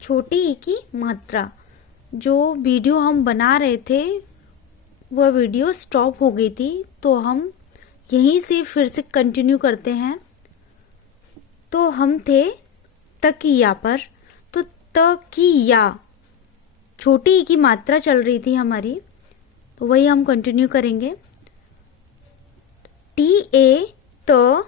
छोटी ई की मात्रा। जो वीडियो हम बना रहे थे वह वीडियो स्टॉप हो गई थी, तो हम यहीं से फिर से कंटिन्यू करते हैं। तो हम थे तकिया पर, तो तकिया छोटी ई की मात्रा चल रही थी हमारी, तो वही हम कंटिन्यू करेंगे। टी ए त,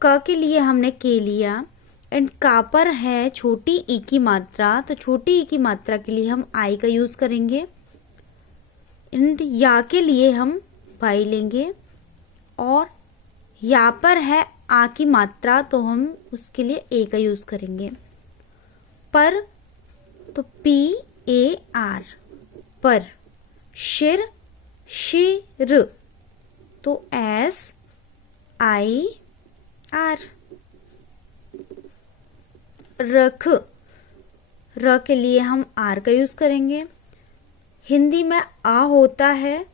क के लिए हमने के लिया, एंड का पर है छोटी ई की मात्रा, तो छोटी ई की मात्रा के लिए हम आई का यूज करेंगे। एंड या के लिए हम वाई लेंगे, और या पर है आ की मात्रा, तो हम उसके लिए ए का यूज करेंगे। पर, तो पी ए आर, पर। शिर, शिर, तो एस आई आर। रख, र के लिए हम आर का यूज करेंगे। हिंदी में आ होता है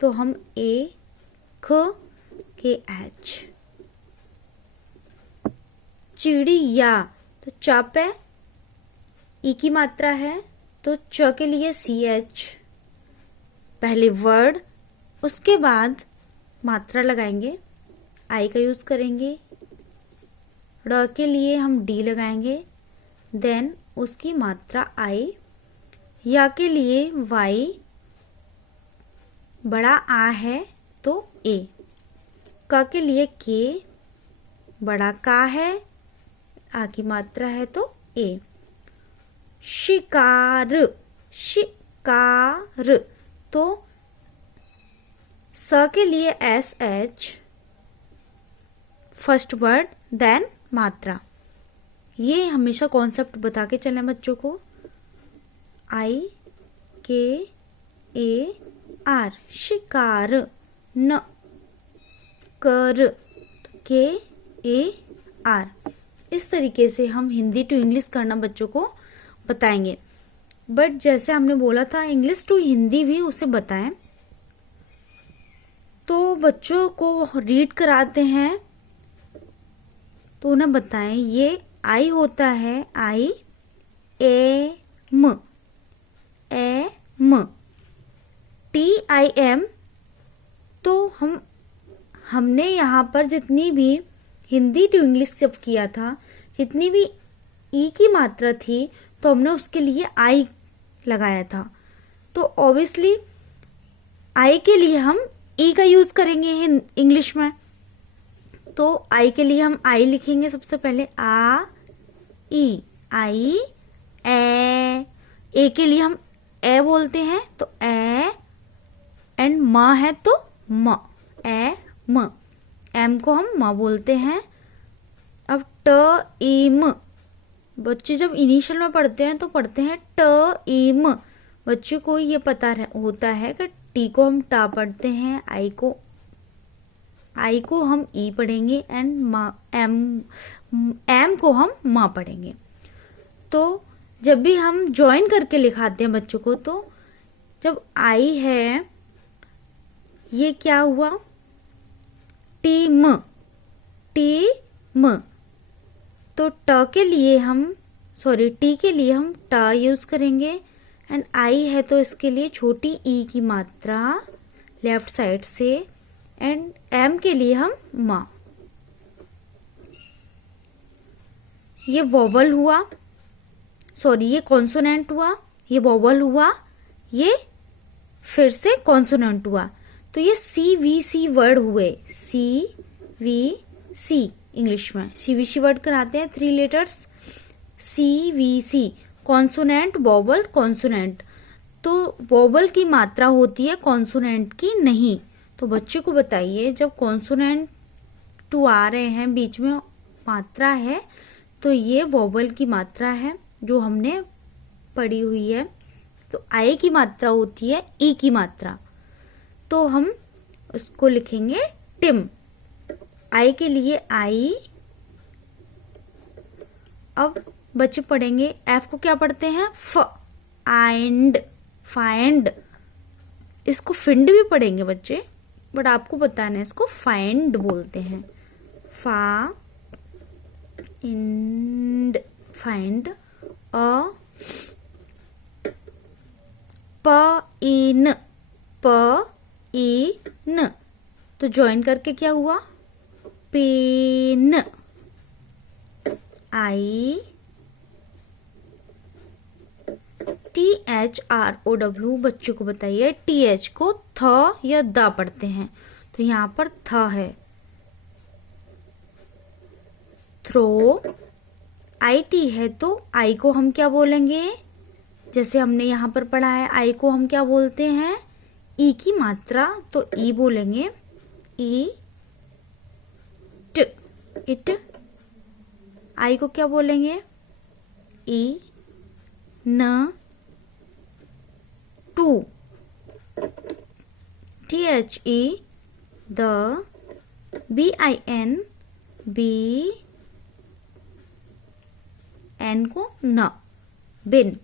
तो हम ए, ख के एच। चिड़िया, तो च पे ई की मात्रा है, तो च के लिए सी एच। पहले वर्ड, उसके बाद मात्रा लगाएंगे, आई का यूज करेंगे। ड़ के लिए हम डी लगाएंगे, देन उसकी मात्रा आई। या के लिए वाई, बड़ा आ है तो ए। क के लिए के, बड़ा का है, आ की मात्रा है तो ए। शिकार, शिकार, तो स के लिए S H, first word then मात्रा। ये हमेशा कॉन्सेप्ट बता के चलें बच्चों को। आई के ए आर, शिकार। न, कर, के ए आर। इस तरीके से हम हिंदी टू इंग्लिश करना बच्चों को बताएंगे। बट जैसे हमने बोला था इंग्लिश टू हिंदी भी उसे बताएं, तो बच्चों को रीड कराते हैं तो उन्हें बताएं। ये आई होता है, आई ए म, ए म। टी आई एम, तो हमने यहाँ पर जितनी भी हिंदी टू इंग्लिश जब किया था, जितनी भी ई की मात्रा थी, तो हमने उसके लिए आई लगाया था। तो ऑब्वियसली आई के लिए हम ई का यूज करेंगे इंग्लिश में। तो आई के लिए हम आई लिखेंगे सबसे पहले, आ ई, आई। ए के लिए हम ए बोलते हैं तो ए, एंड म है तो म, ए म। एम को हम म बोलते हैं। अब ट इम, बच्चे जब इनिशियल में पढ़ते हैं तो पढ़ते हैं ट इम। बच्चों को ये पता होता है कि टी को हम टा पढ़ते हैं, आई को हम ई पढ़ेंगे, एंड एम को हम मा पढ़ेंगे। तो जब भी हम ज्वाइन करके लिखाते हैं बच्चों को, तो जब आई है, ये क्या हुआ, टीम, टीम। तो ट के लिए हम टी के लिए हम ट यूज करेंगे, एंड आई है तो इसके लिए छोटी ई की मात्रा लेफ्ट साइड से, एंड एम के लिए हम मा। ये वोवल हुआ, ये कॉन्सोनेंट हुआ, ये वोवल हुआ, ये फिर से कॉन्सोनेंट हुआ। तो ये CVC वर्ड हुए, CVC इंग्लिश में CVC वर्ड कराते हैं, 3 letters CVC, consonant vowel consonant. तो वोवल की मात्रा होती है, कॉन्सोनेंट की नहीं। तो बच्चे को बताइए, जब कॉन्सोनेंट टू आ रहे हैं, बीच में मात्रा है, तो ये वोवल की मात्रा है जो हमने पढ़ी हुई है। तो आई की मात्रा होती है ई की मात्रा, तो हम उसको लिखेंगे टिम। आई के लिए आई। अब बच्चे पढ़ेंगे, एफ को क्या पढ़ते हैं, फ, आइंड, फाइंड। इसको फिंड भी पढ़ेंगे बच्चे, बट आपको बताना है, इसको फाइंड बोलते हैं, फा इंड, फाइंड। प इन, प ई न, तो ज्वाइन करके क्या हुआ, पेन। आई THROW, बच्चों को बताइए TH को थ या द पढ़ते हैं, तो यहाँ पर थ है। थ्रो, IT है तो आई को हम क्या बोलेंगे, जैसे हमने यहाँ पर पढ़ा है आई को हम क्या बोलते हैं, ई की मात्रा तो ई बोलेंगे, ई ट, इट। आई को क्या बोलेंगे, ई न टू। THE the, BIN B, N को न, बिन।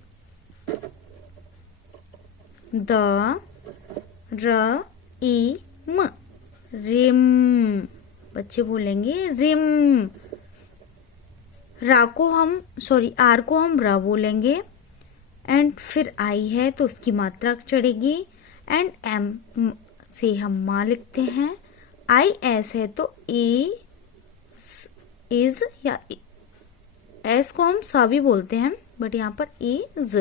द र ई म, रिम, बच्चे बोलेंगे रिम। रा को हम आर को हम र बोलेंगे, एंड फिर आई है तो उसकी मात्रा चढ़ेगी, एंड एम से हम माँ लिखते हैं। IS है तो ई इज, या एस को हम सा भी बोलते हैं, बट यहाँ पर इज।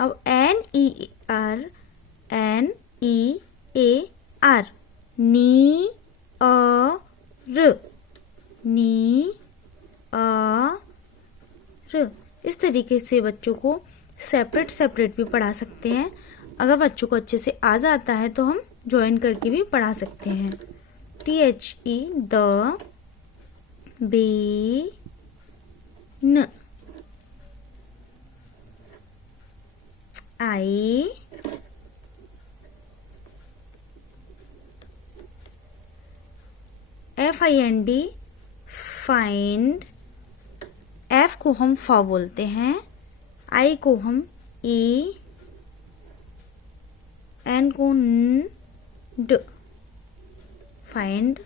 अब NER, NEAR, नी र, नी र। इस तरीके से बच्चों को सेपरेट भी पढ़ा सकते हैं। अगर बच्चों को अच्छे से आ जाता है तो हम ज्वाइन करके भी पढ़ा सकते हैं। THE द, बी न, आई FIND, फाइंड। F को हम फ बोलते हैं, I को हम ई, N को न, ड, फाइंड।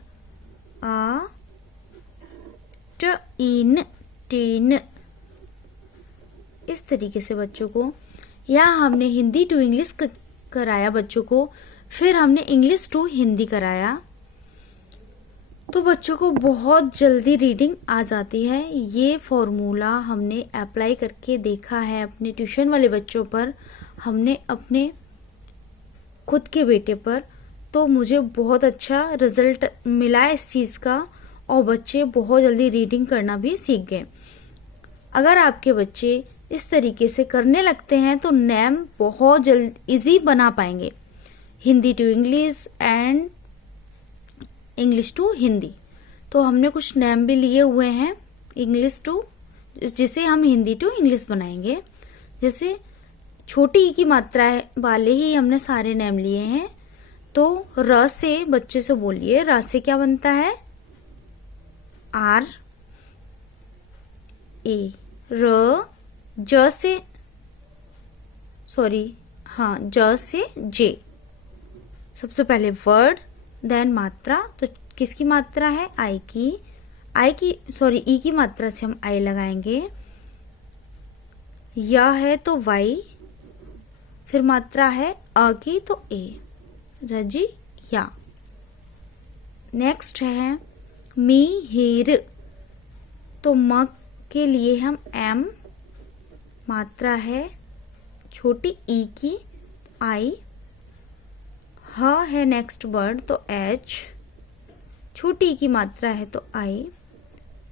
ट इन, टीन। इस तरीके से बच्चों को, यहाँ हमने हिंदी टू इंग्लिश कराया बच्चों को, फिर हमने इंग्लिश टू हिंदी कराया, तो बच्चों को बहुत जल्दी रीडिंग आ जाती है। ये फॉर्मूला हमने अप्लाई करके देखा है अपने ट्यूशन वाले बच्चों पर, हमने अपने खुद के बेटे पर, तो मुझे बहुत अच्छा रिजल्ट मिला इस चीज़ का, और बच्चे बहुत जल्दी रीडिंग करना भी सीख गए। अगर आपके बच्चे इस तरीके से करने लगते हैं तो नेम बहुत जल्द इजी बना पाएंगे, Hindi to English and English to Hindi. तो हमने कुछ नेम भी लिए हुए हैं इंग्लिश टू, जिसे हम हिंदी टू इंग्लिश बनाएंगे। जैसे छोटी ई की मात्रा वाले ही हमने सारे नेम लिए हैं। तो र से बच्चे से बोलिए, र से क्या बनता है, आर ए। र, ज से ज से जे। सबसे पहले वर्ड, देन मात्रा, तो किसकी मात्रा है, ई की मात्रा से हम आई लगाएंगे। या है तो वाई, फिर मात्रा है अ की तो ए, रजी या। नेक्स्ट है मी हीर, तो म के लिए हम एम, मात्रा है छोटी ई की आई। ह है नेक्स्ट वर्ड तो एच, छोटी ई की मात्रा है तो आई।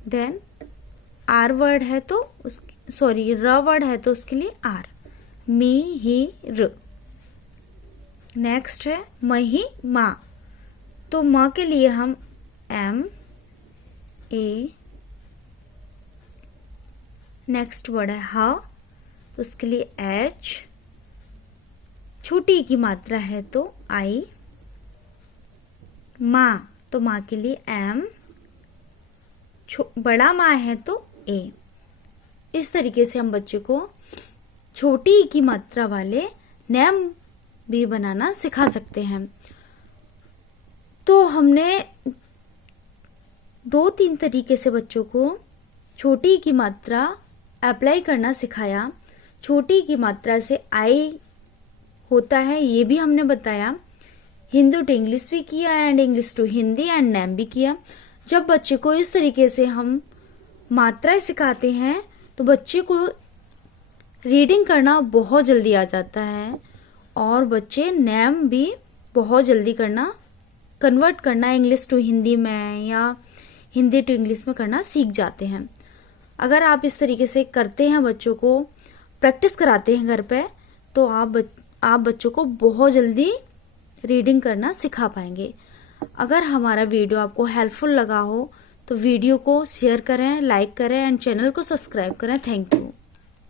देन आर वर्ड है तो र वर्ड है तो उसके लिए are, me he raw. Next है मही मा, तो म के लिए हम एम ए। नेक्स्ट वर्ड है हा, तो उसके लिए एच, छोटी की मात्रा है तो आई। माँ, तो माँ के लिए एम, बड़ा माँ है तो ए। इस तरीके से हम बच्चे को छोटी की मात्रा वाले नेम भी बनाना सिखा सकते हैं। तो हमने 2-3 तरीके से बच्चों को छोटी की मात्रा अप्लाई करना सिखाया। छोटी की मात्रा से आई होता है ये भी हमने बताया। हिंदी टू इंग्लिश भी किया and English to Hindi and name भी किया। जब बच्चे को इस तरीके से हम मात्राएं सिखाते हैं तो बच्चे को रीडिंग करना बहुत जल्दी आ जाता है और बच्चे नेम भी बहुत जल्दी करना, कन्वर्ट करना इंग्लिश टू हिंदी में या हिंदी टू इंग्लिश में करना सीख जाते हैं। अगर आप इस तरीके से करते हैं, बच्चों को प्रैक्टिस कराते हैं घर पे, तो आप बच्चों को बहुत जल्दी रीडिंग करना सिखा पाएंगे। अगर हमारा वीडियो आपको हेल्पफुल लगा हो तो वीडियो को शेयर करें, लाइक करें एंड चैनल को सब्सक्राइब करें। Thank you.